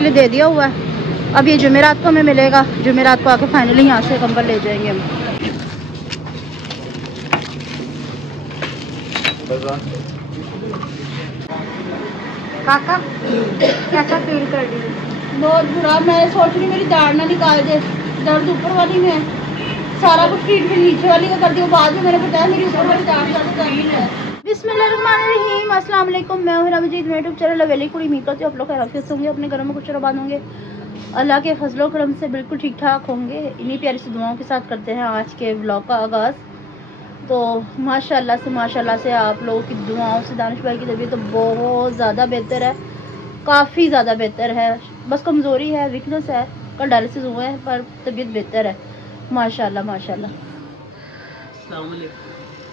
के लिए दे दिया हुआ है। अब ये जुमेरात को हमें मिलेगा, जुमेरात को आके फाइनली यहाँ से कंबल ले जाएंगे हम। काका कैसा फील कर रही है? बहुत बुरा। मैं सोच रही मेरी दाढ़ ना निकाल दे, दर्द ऊपर वाली में, सारा कुछ ट्रीटमेंट नीचे वाली का कर दिया। बाद में मैंने बताया मेरी ऊपर वाली दाढ़ ज़्यादा दर्द है। बिस्मिल्लाहिर्रहमानिर्रहीम, अस्सलाम वालेकुम। मैं हूं मजीद, मेरे यूट्यूब चैनल लवेली कुड़ी। उम्मीद करती हूं आप लोग खैरियत से होंगे, अपने घरों में कुछ आबाद होंगे, अल्लाह के फजलो करम से बिल्कुल ठीक ठाक होंगे। इन्हीं प्यारी सी दुआओं के साथ करते हैं आज के व्लॉग का आगाज़। तो माशाल्लाह से आप लोगों की दुआओं से दानिश भाई की तबीयत तो बहुत ज़्यादा बेहतर है, काफ़ी ज़्यादा बेहतर है। बस कमज़ोरी है, वीकनेस है, कल डायलिसिस हुए हैं, पर तबीयत बेहतर है माशाल्लाह।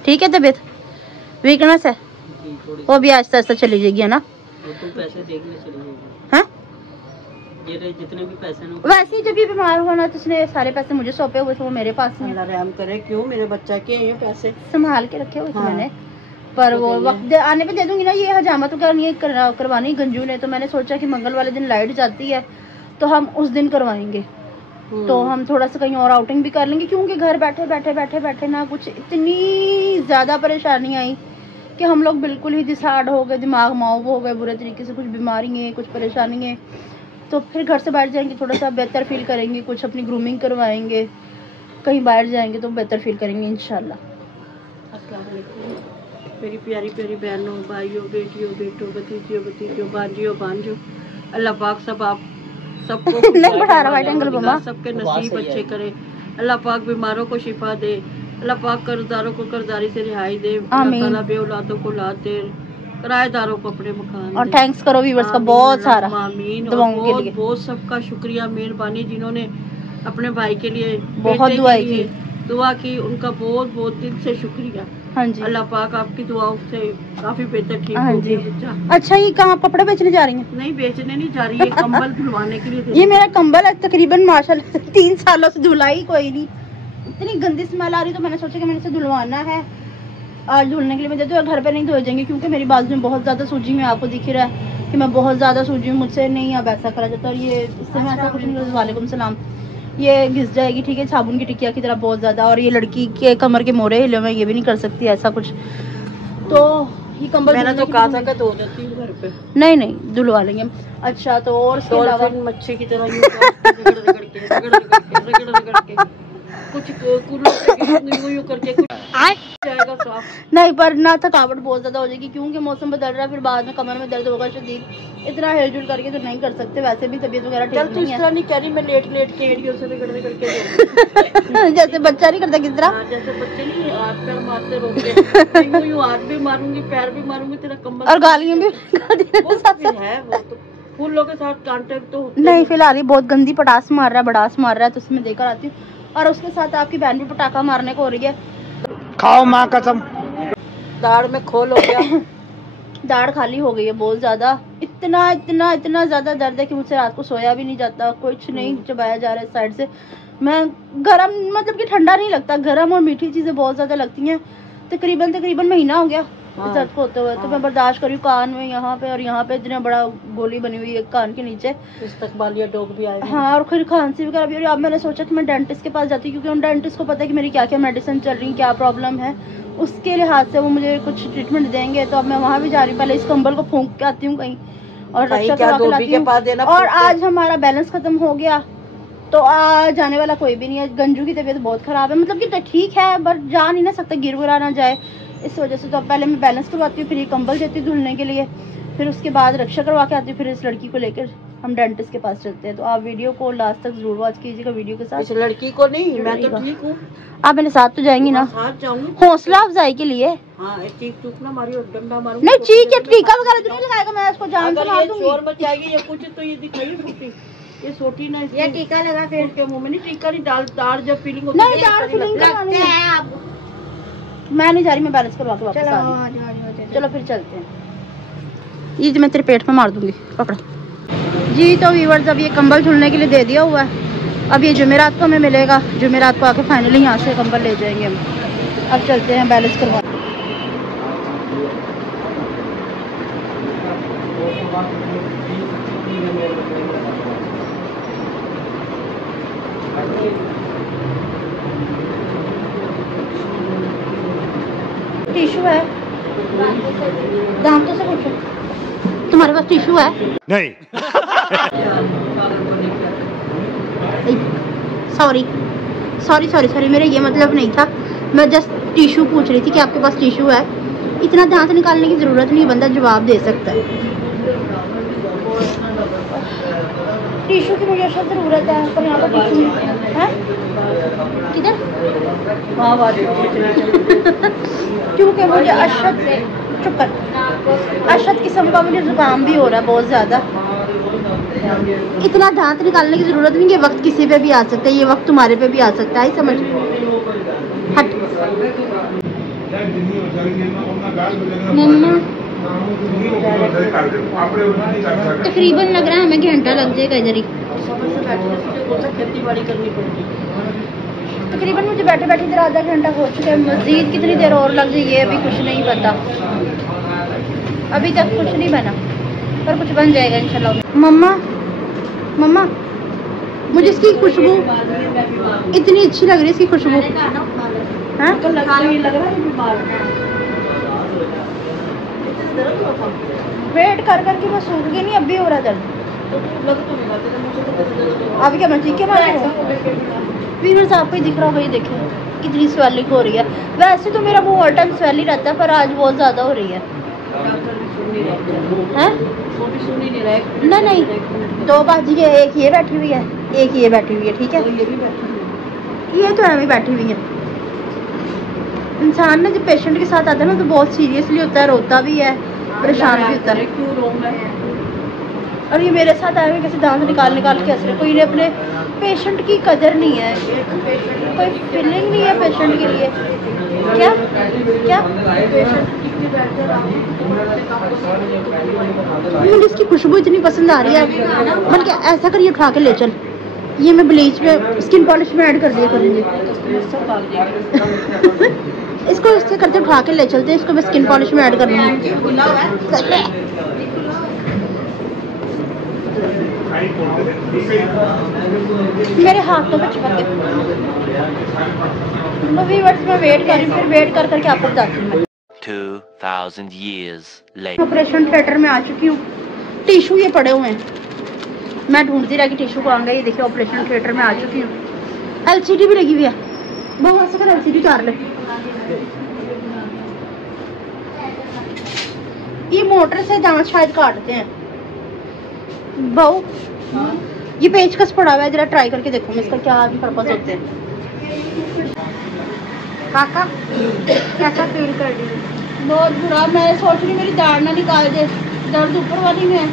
ठीक है, तबीयत वीकनेस है वो भी आहिस्ता आहिस्ता चली जाएगी, है ना? तो पैसे देखने चली जाएगी। हाँ, ये जितने भी पैसे ना, वैसे ही जब ये बीमार हुआ ना तो उसने सारे पैसे मुझे सौंपे हुए थे, वो मेरे पास नहीं। अल्लाह रहम करे। क्यों, मेरे बच्चा के ये पैसे संभाल के रखे हुए थे हाँ। मैंने, पर वो वक्त आने पे दे दूंगी ना। ये हजामत करवानी गंजू ने, तो मैंने सोचा कि मंगल वाले दिन लाइट जाती है तो हम उस दिन करवाएंगे। तो हम थोड़ा सा कहीं और आउटिंग भी कर लेंगे, क्योंकि घर बैठे ना कुछ इतनी ज़्यादा परेशानी आई कि हम लोग बिल्कुल ही डिसहार्ड हो गए, दिमाग माऊब हो गए बुरे तरीके से। कुछ बीमारी है, कुछ परेशानी है, तो फिर घर से बाहर जाएंगे थोड़ा सा बेहतर फील करेंगे, कुछ अपनी ग्रूमिंग करवाएंगे, कहीं बाहर जाएंगे तो बेहतर फील करेंगे इंशाल्लाह। अस्सलाम वालेकुम मेरी प्यारी प्यारी बहनों, भाइयों, बेटियों, बेटों, भतीजियों, भांजियों, अल्लाह पाक सबको नहीं बढ़ा रहा वाइट एंगल मम्मा, सबके नसीब अच्छे करे। अल्लाह पाक बीमारों को शिफा दे, अल्लाह पाक कर्जदारों को कर्जदारी से रिहाई दे, अल्लाह ताला बे औलादों को औलाद दे, किराएदारों को अपने मकान और थैंक्स करो व्यूअर्स का बहुत सारा दुआओं के लिए। बहुत सबका शुक्रिया, मेहरबानी, जिन्होंने अपने भाई के लिए बहुत दुआ की, उनका बहुत बहुत दिल से शुक्रिया। हाँ जी, अल्लाह पाक आपकी दुआओं से काफी बेहतर ठीक हाँ हो जी। गया बच्चा। अच्छा, ये कहाँ कपड़े बेचने जा रही हैं? नहीं, बेचने नहीं जा रही है, कंबल धुलवाने के लिए। ये मेरा कंबल है तकरीबन माशाल्लाह 3 सालों से धुलाई कोई नहीं, इतनी गंदी स्मेल आ रही, तो मैंने सोचा कि मैंने इसे धुलवाना है। आज धुलने के लिए मैं देती हूँ, घर पे नहीं धोए जाएंगे क्योंकि मेरी बाजू में बहुत ज़्यादा सूजी में, आपको दिख रहा है कि मैं बहुत ज़्यादा सूजी हूँ, मुझसे नहीं अब ऐसा करा जाता। और ये इससे मैं ऐसा कुछ नहीं, वालेकुम सलाम, ये घिस जाएगी, ठीक है, साबुन की टिकिया की तरह बहुत ज़्यादा। और ये लड़की के कमर के मोरे हिले मैं ये भी नहीं कर सकती ऐसा कुछ। तो ये कंबल मैंने तो कहा था कि धो देती हूँ घर पे। नहीं धुलवा लेंगे हम। अच्छा, तो और इसके अलावा मच्छी की तरह रगड़ के कुछ यूं करके कुछ जाएगा साफ। नहीं, पर ना थकावट बहुत ज्यादा हो जाएगी क्योंकि मौसम बदल रहा है, फिर बाद में कमर में दर्द होगा शदीद, इतना हिलजुल करके तो नहीं कर सकते। वैसे भी तबीयत वगैरह ठीक नहीं है। इस तरह नहीं कह रही, मैं लेट के एड़ियों से रगड़ के जैसे बच्चा नहीं करता किस तरह, जैसे बच्चे नहीं हाथ पैर मारते रोते, यूं हाथ भी मारूंगी, पैर भी मारूंगी, तेरा कंबल और गालियां भी है। वो तो फूलों के साथ कांटेक्ट तो नहीं। फिलहाल ये बहुत गंदी पटास मार रहा है, बड़ास मार रहा है, तो उसमें देकर आती हूँ। और उसके साथ आपकी बहन भी पटाखा मारने को हो रही है। खाओ माँ कसम, दाढ़ में खोल हो गया। दाढ़ खाली हो गई है बहुत ज्यादा, इतना ज्यादा दर्द है कि मुझसे रात को सोया भी नहीं जाता, कुछ नहीं चबाया जा रहा है साइड से। मैं गरम, मतलब कि ठंडा नहीं लगता, गरम और मीठी चीजें बहुत ज्यादा लगती हैं। तकरीबन महीना हो गया इस दर्द को होते हुए, तो मैं बर्दाश्त करी। कान में यहाँ पे और यहाँ पे इतना बड़ा गोली बनी हुई है कान के नीचे, इस्तकबालिया डॉग भी आए। हाँ, और फिर खांसी वगैरह भी। और अब मैंने सोचा कि मैं डेंटिस्ट के पास जाती हूँ, क्योंकि उन डेंटिस्ट को पता है कि मेरी क्या क्या मेडिसिन चल रही, क्या प्रॉब्लम है, उसके लिहाज से वो मुझे कुछ ट्रीटमेंट देंगे। तो अब मैं वहाँ भी जा रही हूँ, पहले इस कंबल को फूंक के आती हूँ कहीं और रक्षा करवा के लाती हूँ। और आज हमारा बैलेंस खत्म हो गया, तो आज जाने वाला कोई भी नहीं है। गंजू की तबीयत बहुत खराब है, मतलब कि ठीक है बट जा नहीं ना सकता, गिर गिरा ना जाए, इस वजह से। तो अब पहले मैं बैलेंस करवाती हूँ, फिर ये कंबल देती हूँ धुलने के लिए, फिर उसके बाद रक्षा करवा के आती हूँ, फिर इस लड़की को लेकर हम डेंटिस्ट के पास चलते हैं। तो आप वीडियो को लास्ट तक जरूर वॉच कीजिएगा वीडियो के साथ। इस लड़की को नहीं, मैं तो ठीक हूँ, आप मेरे साथ तो जाएंगी ना, साथ जाऊंगी हौसला अफजाई के लिए। हाँ, चीख चूक ना मारी और डंडा मारूंगी। नहीं, चीख के टीका वगैरह तो नहीं लगाएगा, मैं इसको जान से मार दूंगी। शोर मचाएगी या कुछ तो ये दिखाई सोटी, ये सोटी ना, ये टीका लगा फिर के मुंह में। नहीं टीका नहीं, दाढ़ जब फीलिंग होती है नहीं, दाढ़ फीलिंग करवानी है। मैं नहीं जा रही, मैं बैलेंस करवा के वापस आ रही हूँ। चलो फिर चलते हैं। ये मैं तेरे पेट में मार दूंगी, पकड़ जी। तो व्यूअर्स, अब ये कंबल धुलने के लिए दे दिया हुआ है, अब ये जुमेरात को हमें मिलेगा, जुमेरात को आके फाइनली यहाँ से कंबल ले जाएंगे हम। अब चलते हैं बैलेंस करवा। पास टिश्यू है? नहीं। सॉरी सॉरी सॉरी सॉरी, मेरा ये मतलब नहीं था। मैं जस्ट टिश्यू पूछ रही थी कि आपके पास टिश्यू है। इतना दांत निकालने की ज़रूरत नहीं, बंदा जवाब दे सकता है। टिश्यू की मुझे सब ज़रूरत है, पर यहाँ पर टिश्यू है किधर? क्योंकि मुझे अशद से चुप कर, अशद किस्म का मुझे ज़ुकाम भी हो रहा है बहुत ज़्यादा। इतना दांत निकालने की ज़रूरत नहीं है, वक्त किसी पे भी आ सकता है, ये वक्त तुम्हारे पे भी आ सकता है, समझ। हट मम्मा, तकरीबन लग रहा है हमें घंटा लग जाएगा इधर ही। खेती बाड़ी करनी पड़ती। तकरीबन मुझे बैठे बैठे इधर आधा घंटा हो चुका है। मज़ीद कितनी देर और लग जाए ये अभी कुछ नहीं पता, अभी तक कुछ नहीं बना, पर कुछ बन जाएगा इंशाल्लाह। मम्मा मम्मा, मुझे इसकी खुशबू इतनी अच्छी लग रही है, इसकी खुशबू। हाँ वेट कर करके मैं सूख गई, नहीं अब भी हो रहा दर्द। अभी क्या मैं चीख के मार वीवर्स आपको ही दिख रहा होगा, ये देखें कितनी स्वेलिंग हो रही है। वैसे तो मेरा मुंह ऑल टाइम स्वेल ही रहता है, पर आज बहुत ज़्यादा हो रही है। हैं? नहीं नहीं, दो बाजी है, एक ये बैठी हुई है, एक ये बैठी हुई है, ठीक है। ये तो है बैठी हुई है। इंसान ना जब पेशेंट के साथ आता है ना तो बहुत सीरियसली होता है, रोता भी है, परेशान भी होता है। और ये मेरे साथ आए हुए कैसे दांत निकाल निकाल के हंस रहे। कोई ने अपने पेशेंट की कदर नहीं है, कोई फीलिंग नहीं है पेशेंट के लिए। क्या क्या मुझे इसकी खुशबू इतनी पसंद आ रही है। बल्कि ऐसा करिए, उठा के ले चल, ये मैं ब्लीच में स्किन पॉलिश में ऐड कर दिया करूँगी। इसको इससे करते उठा के ले चलते हैं, इसको मैं स्किन पॉलिश में ऐड कर लूँगी। मेरे हाथों पे चिपक गया। मैं वेट कर रही हूँ, फिर वेट कर करके आपको बताती हूँ। 2000 years later ऑपरेशन थिएटर में आ चुकी हूँ। टिश्यू ये पड़े हुए हैं, मैं ढूंढती रह कि टिश्यू को आऊँगा। ये देखिए ऑपरेशन थिएटर में आ चुकी हूँ। एलसीडी भी लगी हुई है, बहुत से एलसीडी उतार ले। ये मोटर से दांत शायद काटते हैं। बहु ये पेचकस पड़ा हुआ है, जरा ट्राई करके देखो मैं इसका क्या पर्पस होते हैं। काका कैसा फील कर रही है? बहुत बुरा। मैं सोच रही मेरी दाढ़ ना निकाल दे, दर्द ऊपर वाली में है।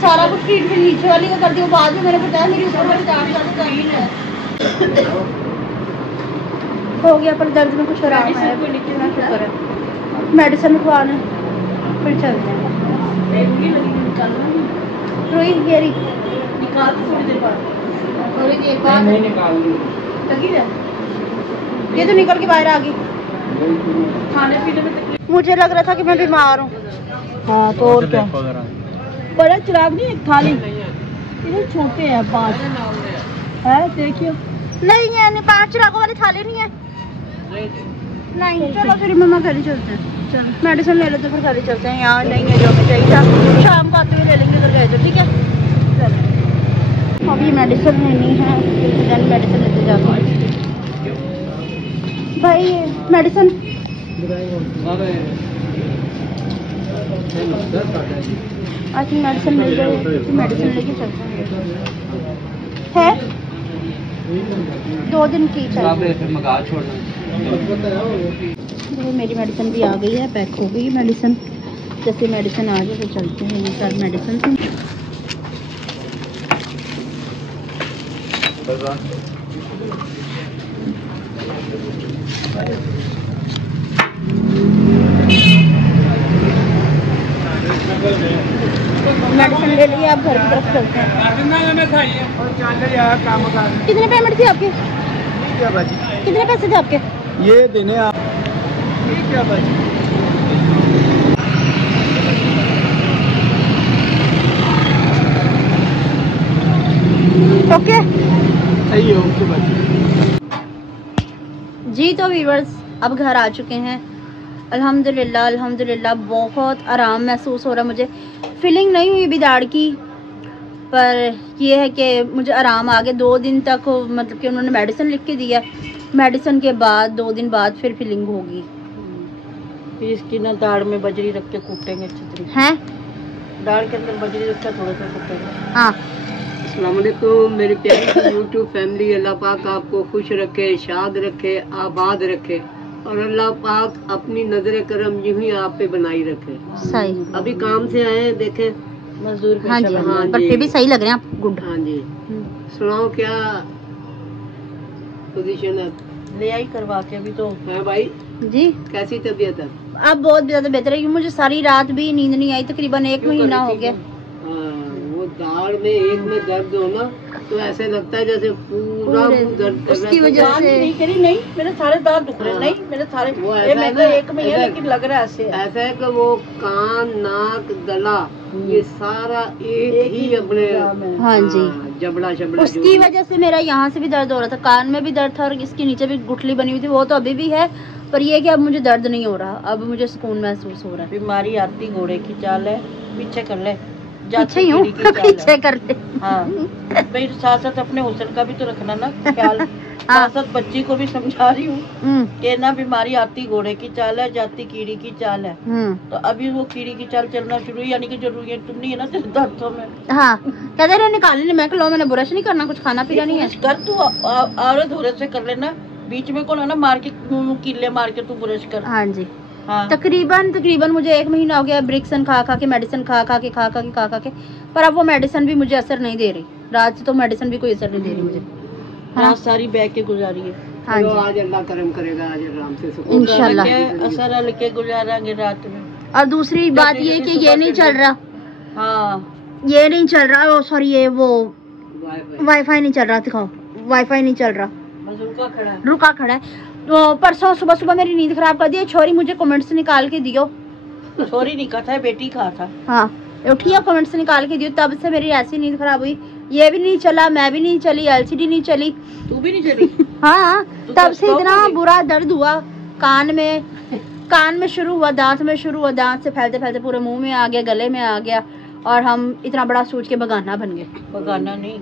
सारा कुछ ट्रीटमेंट नीचे वाली का कर दिया, बाद में मैंने बताया मेरी ऊपर वाली दाढ़ ज़्यादा दर्द है। हो गया, पर दर्द में कुछ आराम है, कितना शुक्र है। मेडिसिन खुआने फिर चलते हैं। रोई गेरी निकाल थोड़ी देर बाद नहीं निकाल लगी है। ये तो निकल के बाहर आ गई। खाने पीने में तकलीफ, मुझे लग रहा था कि मैं बीमार हूँ। हाँ तो और क्या, बड़ा चिराग नहीं थाली इधर छोटे हैं, 5 है देखियो। नहीं है, नहीं 5 चिरागों वाली थाली नहीं है। नहीं चलो फिर मम्मा घर ही चलते हैं। चलो मेडिसिन ले लेते फिर घर ही चलते हैं। यहाँ नहीं है जो हमें चाहिए था, शाम को आते हुए ले लेंगे उधर गए तो, ठीक है। चलो अब ये मेडिसिन लेनी है, फिर मेडिसिन लेते जाते हैं। भाई मेडिसिन आई थिंक मेडिसिन मिल गई, मेडिसिन लेके चलते हैं। 2 दिन की चाहिए। मेरी मेडिसिन भी आ गई है, पैक हो गई मेडिसिन। जैसे मेडिसिन आ गई तो चलते हैं सर मेडिसिन से। मेडिसिन ले लिए, आप घर की तरफ चलते हैं। कितने पेमेंट थी आपकी? कितने पैसे थे आपके? ये देने आप क्या बाजी? ओके सही है, ओके बाजी। जी तो व्यूअर्स अब घर आ चुके हैं। अल्हम्दुलिल्लाह अल्हम्दुलिल्लाह बहुत आराम महसूस हो रहा है मुझे। फीलिंग नहीं हुई अभी दाढ़ की, पर ये है कि मुझे आराम आ गया। 2 दिन तक मतलब कि उन्होंने मेडिसिन लिख के दिया, मेडिसिन के बाद 2 दिन बाद फिर फीलिंग होगी। फिर इसकी ना दाढ़ में बजरी रख के कूटेंगे अच्छी तरीके हैं दाढ़ के अंदर बजरी रख के थोड़ा सा कूटेंगे। हाँ अस्सलाम वालेकुम मेरी प्यारी यूट्यूब फैमिली। अल्लाह पाक आपको खुश रखे, शाद रखे, आबाद रखे और अल्लाह पाक अपनी नजर करम यूं ही आप पे बनाई रखे। सही। अभी काम से आए हैं, देखें मजदूर हाँ जी, हाँ पर जी। फिर भी सही लग रहे हैं आप। गुड। हाँ जी, सुनाओ क्या पोजीशन है? ले आई करवा के अभी तो है भाई, जी कैसी तबीयत है? अब बहुत ज्यादा बेहतर है। मुझे सारी रात भी नींद नहीं आई, तकरीबन 1 महीना हो गया। हाँ, वो दाढ़ में एक में दर्द हो ना तो ऐसे लगता है जैसे पूरा पूरे मुंह दर्द कर रहा है। उसकी वजह दांत से नहीं करी, नहीं मेरे सारे दांत दुख रहे हैं। हाँ। नहीं मेरे सारे वो ये ऐसा मैं है तो ना, 1 महीना ऐसा- लेकिन लग रहा है ऐसे है। ऐसा है कि वो कान, नाक, गला ये सारा एक ही अपने हाँ जी, जबड़ा शबड़ा उसकी वजह से मेरा यहाँ से भी दर्द हो रहा था, कान में भी दर्द था और इसके नीचे भी गुठली बनी हुई थी, वो तो अभी भी है, पर ये कि अब मुझे दर्द नहीं हो रहा, अब मुझे सुकून महसूस हो रहा है। बीमारी आती घोड़े की चाल है, पीछे कर ले, पीछे ही हूँ, कीड़ी की चाल है। पीछे कर ले। हाँ भाई, साथ साथ अपने हुस्न का भी तो रखना ना ख्याल। साथ साथ बच्ची को भी समझा रही हूँ कि ना बीमारी आती घोड़े की चाल है, जाती कीड़ी की चाल है। तो अभी वो कीड़ी की चाल चलना शुरू हुई, यानी कि जरूरी तुम नहीं है ना तेरे दांतों में। हाँ कहते रहे निकालने ने, मैं कहा लो मैंने ब्रश नहीं करना, कुछ खाना पीना नहीं है। कर तू और धोरे से कर लेना, बीच में कौन है ना मार के कीले मार के तू ब्रश कर। हाँ जी, हाँ तकरीबन मुझे 1 महीना हो गया ब्रिक्सन खा के, मेडिसिन खा के, पर अब वो मेडिसिन भी मुझे असर नहीं दे रही। रात से तो मेडिसिन भी कोई असर नहीं दे रही मुझे। रात सारी बह के गुजारी है। हाँ चलो जी, आज अल्लाह करम करेगा, आज आराम से सुकून। इंशाल्लाह। असर हल के गुजारेंगे रात में। और दूसरी बात ये कि ये नहीं चल रहा, हाँ ये नहीं चल रहा, सॉरी ये वो वाईफाई वाईफाई नहीं चल रहा, दिखाओ वाईफाई नहीं चल रहा, बस रुका खड़ा है। रुका खड़ा है। तो परसों सुबह मेरी नींद खराब कर दी छोरी, मुझे कमेंट्स निकाल के दियो। छोरी नहीं कहा था, बेटी कहा था। हाँ उठिए, कमेंट्स निकाल के दियो, तब से मेरी ऐसी नींद खराब हुई। ये भी नहीं चला, मैं भी नहीं चली, एलसीडी नहीं चली। तू भी नहीं चली। हाँ तू तब तो से स्ट्रोक इतना हो गई। बुरा दर्द हुआ, कान में शुरू हुआ, दांत में शुरू हुआ, दांत से फैलते फैलते पूरे मुंह में आ गया, गले में आ गया, और हम इतना बड़ा सोच के बगाना बन गए। बगाना नहीं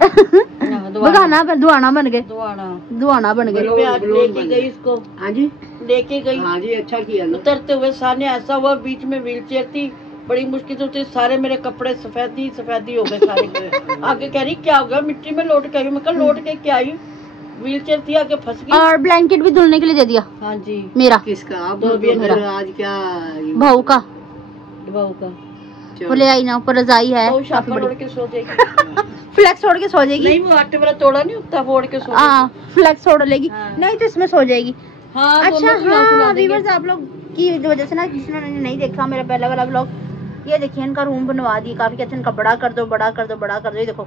बगाना दुआना बन गए, दुआना बन गए। मैं आज लेके गई इसको, हाँ जी, लेके गई, हाँ जी, अच्छा किया ना। उतरते हुए सामने ऐसा हुआ, बीच में व्हील चेयर थी, बड़ी मुश्किल से उतरी, सारे मेरे कपड़े सफेदी हो गए सारे के। आगे कह रही क्या हो गया, मिट्टी में लौट के आई। मैं कहा लौट के क्या आई, व्हील चेयर थी, आगे फंस गई। और ब्लैंकेट भी धुलने के लिए दे दिया हाँ जी, मेरा, किसका? आप दो भी मेरा आज क्या बहू का, बहू का। वो ले आई ना, ऊपर रजाई है, बहू काफी शापर बड़ी। ओढ़ के सो जाएगी। फ्लेक्स ओढ़ के सो जाएगी। नहीं वो आटे वाला तोड़ा नहीं उतना, फोड़ के सो हाँ फ्लेक्स ओढ़ लेगी। हाँ। नहीं तो इसमें सो जाएगी। हाँ अच्छा दोनों को सुला हाँ देंगे। व्यूअर्स, आप लोग की वजह से ना, जिसने नहीं देखा मेरा पहला वाला ब्लॉग, ये देखिए इनका रूम बनवा दिया काफी अच्छा। इनका बड़ा कर दो, बड़ा कर दो, बड़ा कर दो। ये देखो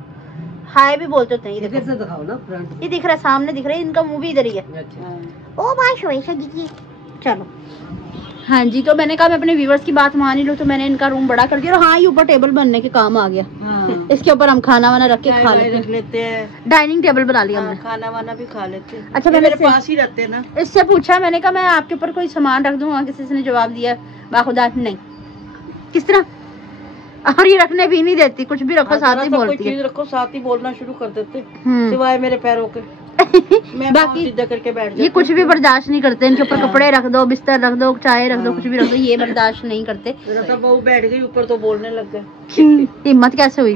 हाय भी बोलते होते हैं, ये इधर देखो, से दिखाओ ना फ्रंट। ये दिख रहा है, सामने दिख रहा है, इनका मुंह भी इधर ही है। अच्छा, हाँ। ओ भाई शोएशा जी, चलो। हाँ जी, तो मैंने कहा मैं अपने व्यूअर्स की बात मान ही लूं, तो मैंने इनका रूम बड़ा कर दिया। और हाँ, ये ऊपर टेबल बनने के काम आ गया, हाँ। इसके ऊपर हम खाना वाना रख के चाय खा वाय लेते रख हैं। लेते हैं। डाइनिंग टेबल बना लिया हाँ, हमने। खाना वाना भी खा लेते हैं। अच्छा, ये मैंने मेरे पास ही रहते हैं ना। इससे पूछा, मैंने कहा मैं आपके ऊपर कोई सामान रख दूंगा, किसी ने जवाब दिया बाखुदा नहीं। किस तरह? और ये रखने भी नहीं देती, कुछ भी रखो साथ ही कोई बोलती है। चीज रखो साथ ही बोलना शुरू कर देते, हम्म। सिवाय मेरे पैरों के। मैं बाकी सीधा करके बैठ जाती ये कुछ भी बर्दाश्त नहीं करते, इनके ऊपर हाँ। कपड़े रख दो, बिस्तर रख दो, चाय रख दो, हाँ। कुछ भी रख दो, ये बर्दाश्त नहीं करते। मेरा तो बहू बैठ गई ऊपर तो बोलने लग गए। हिम्मत कैसे हुई?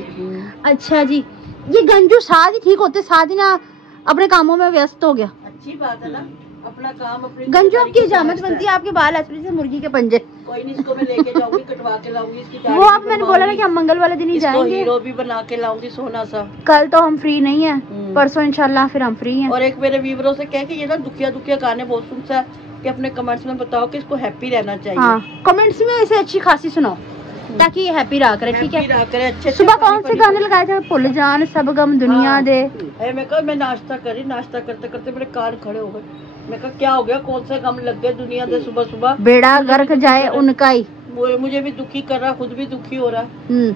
अच्छा जी, ये गंजू साथ ही ठीक होते, साथ ही ना अपने कामों में व्यस्त हो गया। अच्छी बात है ना, अपना काम अपनी गंजू आपकी जिम्मेदारी को इजामत समझता बनती है, आपके बाल ऐसे जैसे मुर्गी के पंजे। कोई नहीं, इसको मैं लेके जाऊंगी, कटवा के लाऊंगी, इसकी दाढ़ी वो आप भी मैंने बोला ना बनवाऊंगी, कि हम मंगल वाले दिन ही इसको जाएंगे। हीरो भी बना के लाऊंगी सोना सा। कल तो हम फ्री नहीं है, हम्म। परसों इंशाल्लाह फिर हम फ्री हैं। और एक मेरे व्यूअरों से कह कि ये ना दुखिया गाने बहुत सुनता है, कि अपने कमेंट्स में बताओ कि इसको हैप्पी रहना चाहिए। हाँ कमेंट्स में ऐसे अच्छी खासी सुनाओ ताकि ये हैप्पी रहा करे, ठीक हैप्पी है। रहा करे, अच्छे सुबह कौन से गाने लगाए थे? भुल जान सब गम दुनिया हाँ। दे। मैं कहा मैं नाश्ता करी, नाश्ता करते करते मेरे कान खड़े हो गए। मैं कहा क्या हो गया, कौन से गम लग गए दुनिया दे सुबह सुबह। बेड़ा गर्क जाए उनका ही। वो मुझे भी दुखी कर रहा, खुद भी दुखी हो रहा। हम्म।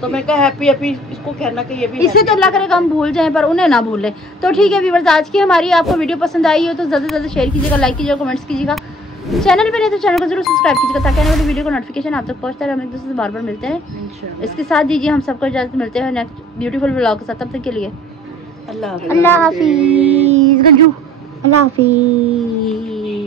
तो मैं कहा हैप्पी हैप्पी इसको कहना कि ये भी इसे तो अल्लाह करेगा हम भूल जाएं, पर उन्हें ना भूलें। तो ठीक है व्यूअर्स, आज की हमारी आपको वीडियो पसंद आई हो तो ज़्यादा से ज़्यादा शेयर कीजिएगा, लाइक कीजिएगा, कमेंट्स कीजिएगा। चैनल पे नहीं तो चैनल को जरूर सब्सक्राइब कीजिएगा ताकि आने वाली वीडियो को नोटिफिकेशन आप तक पहुंचता रहे। हम एक दूसरे से बार बार मिलते हैं। इसके साथ दीजिए हम सबको इजाजत, मिलते हैं नेक्स्ट ब्यूटीफुल व्लॉग के साथ। तब तक के लिए अल्लाह हाफिज। गंजू अल्लाह हाफिज।